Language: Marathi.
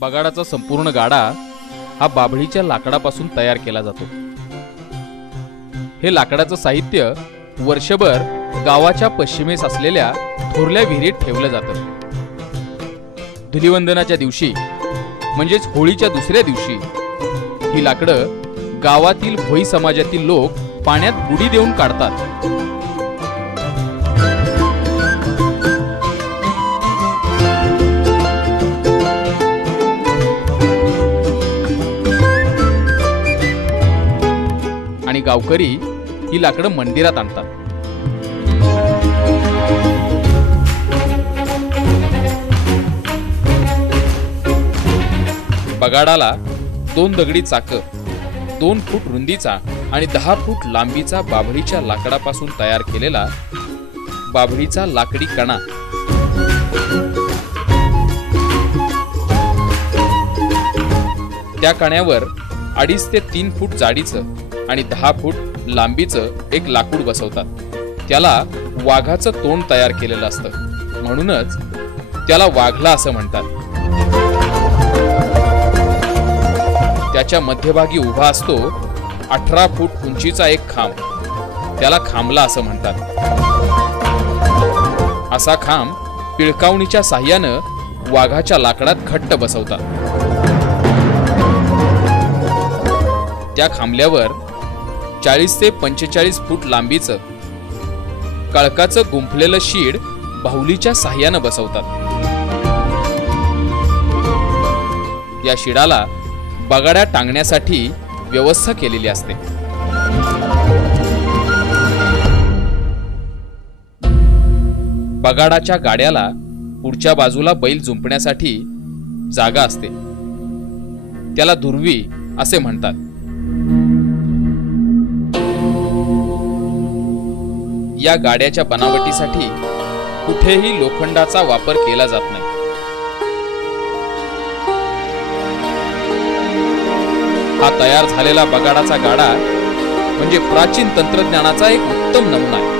बगाडाचा संपूर्ण गाडा हा बाभळीच्या लाकडापासून तयार केला जातो। हे लाकडाचं साहित्य वर्षभर गावाच्या पश्चिमेस असलेल्या थोरल्या विहिरीत ठेवलं जातं। धुलीवंदनाच्या दिवशी म्हणजेच होळीच्या दुसऱ्या दिवशी ही लाकडं गावातील भोई समाजातील लोक पाण्यात बुडी देऊन काढतात। आणि गावकरी ही लाकडं मंदिरात आणतात। बगाडाला 2 दगडी चाक, 2 फूट रुंदीचा आणि 10 फूट लांबीचा बाभळीच्या लाकडापासून तयार केलेला बाभळीचा लाकडी कणा, त्या कण्यावर 2.5 ते 3 फूट जाडीचं आणि 10 फूट लांबीचं एक लाकूड बसवतात। त्याला वाघाचं तोंड तयार केलेलं असतं, म्हणूनच त्याला वाघला असं म्हणतात। त्याच्या मध्यभागी उभा असतो 18 फूट उंचीचा एक खांब, त्याला खांबला असं म्हणतात। असा खांब पिळकावणीच्या साह्यानं वाघाच्या लाकडात घट्ट बसवतात। त्या खांबल्यावर 40 ते 45 फूट लांबीचं कळकाचं गुंफलेलं शीड बाहुलीच्या साह्यानं बसवतात। या शिडाला बगाड्या टांगण्यासाठी व्यवस्था केलेली असते। बगाडाच्या गाड्याला पुढच्या बाजूला बैल जुंपण्यासाठी जागा असते, त्याला दुर्वी असे म्हणतात। या गाड्याच्या बनावटीसाठी कुठेही लोखंडाचा वापर केला जात नाही। हा तयार झालेला बगाडाचा गाडा म्हणजे प्राचीन तंत्रज्ञानाचा एक उत्तम नमुना आहे।